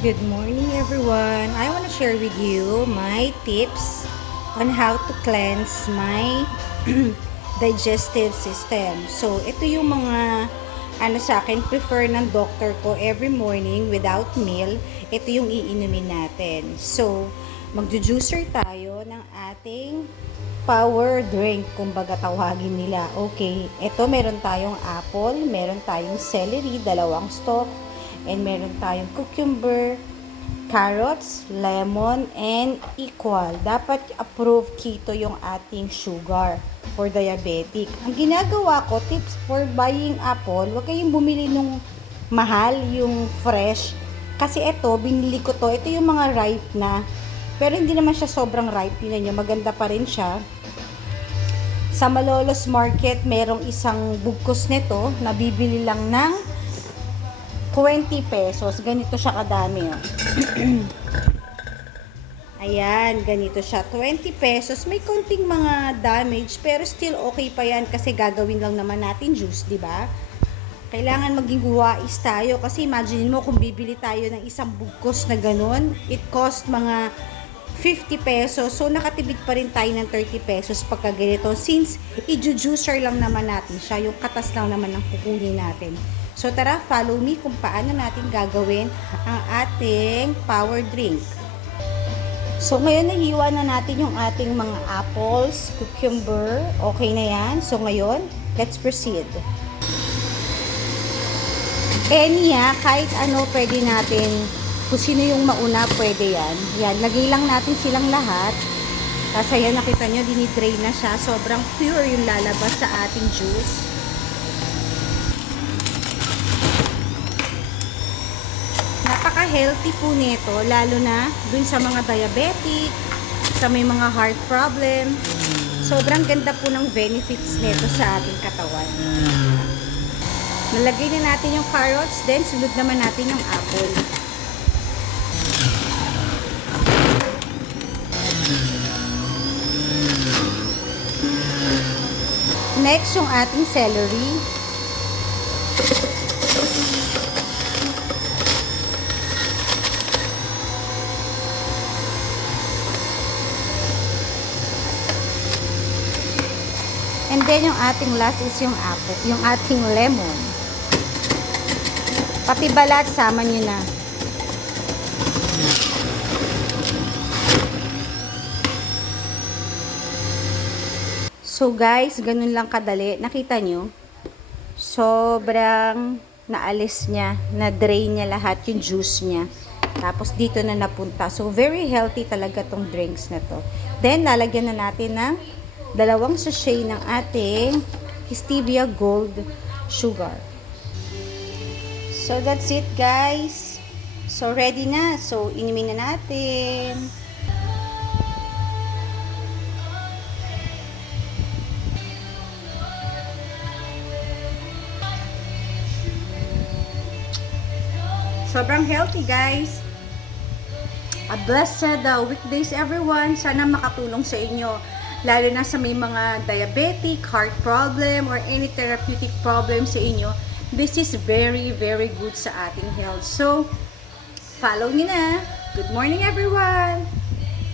Good morning everyone. I want to share with you my tips on how to cleanse my digestive system. So, ito yung mga sa akin prefer ng doctor ko every morning without meal. Ito yung iinumin natin. So, magjo-juicer tayo ng ating power drink, kumbaga tawagin nila. Okay, ito meron tayong apple, meron tayong celery, dalawang stalk, and meron tayong cucumber, carrots, lemon, and equal. Dapat approved keto yung ating sugar for diabetic. Ang ginagawa ko, tips for buying apple, huwag kayong bumili nung mahal, yung fresh. Kasi ito, binili ko to. Ito yung mga ripe na. Pero hindi naman siya sobrang ripe. Yun nyo, maganda pa rin siya. Sa Malolos Market, merong isang bugkos nito na bibili lang ng 20 pesos. Ganito siya kadami. Oh. Ayan, ganito siya. 20 pesos. May konting mga damage, pero still okay pa yan kasi gagawin lang naman natin juice, di ba? Kailangan maging wais tayo kasi imagine mo kung bibili tayo ng isang bugkos na ganun, it cost mga 50 pesos. So, nakatibid pa rin tayo ng 30 pesos pagka ganito. Since, i-juicer lang naman natin siya. Yung katas lang naman ang kukunin natin. So, tara, follow me kung paano natin gagawin ang ating power drink. So, ngayon, nahiwa na natin yung ating mga apples, cucumber. Okay na yan. So, ngayon, let's proceed. Kahit ano pwede natin, kung sino yung mauna, pwede yan. Yan, lagay lang natin silang lahat. Kasi yan, nakita nyo, dinidrain na siya. Sobrang pure yung lalabas sa ating juice. Napaka-healthy po nito, lalo na dun sa mga diabetic, sa may mga heart problem. Sobrang ganda po ng benefits nito sa ating katawan. Nalagay na natin yung carrots, then sunod naman natin yung apple. Next, yung ating celery. And then, yung ating last is yung apple, yung ating lemon. Pati balat, sama nyo na. So, guys, ganun lang kadali. Nakita nyo? Sobrang naalis niya, na-drain niya lahat yung juice niya. Tapos, dito na napunta. So, very healthy talaga tong drinks na to. Then, lalagyan na natin ng 2 sachet ng ating Stevia Gold Sugar. So, that's it, guys. So, ready na. So, inumin na natin. Sobrang healthy, guys. A blessed weekdays, everyone. Sana makatulong sa inyo. Lalo na sa may mga diabetic, heart problem, or any therapeutic problem sa inyo. This is very, very good sa ating health. So, follow nyo na. Good morning, everyone!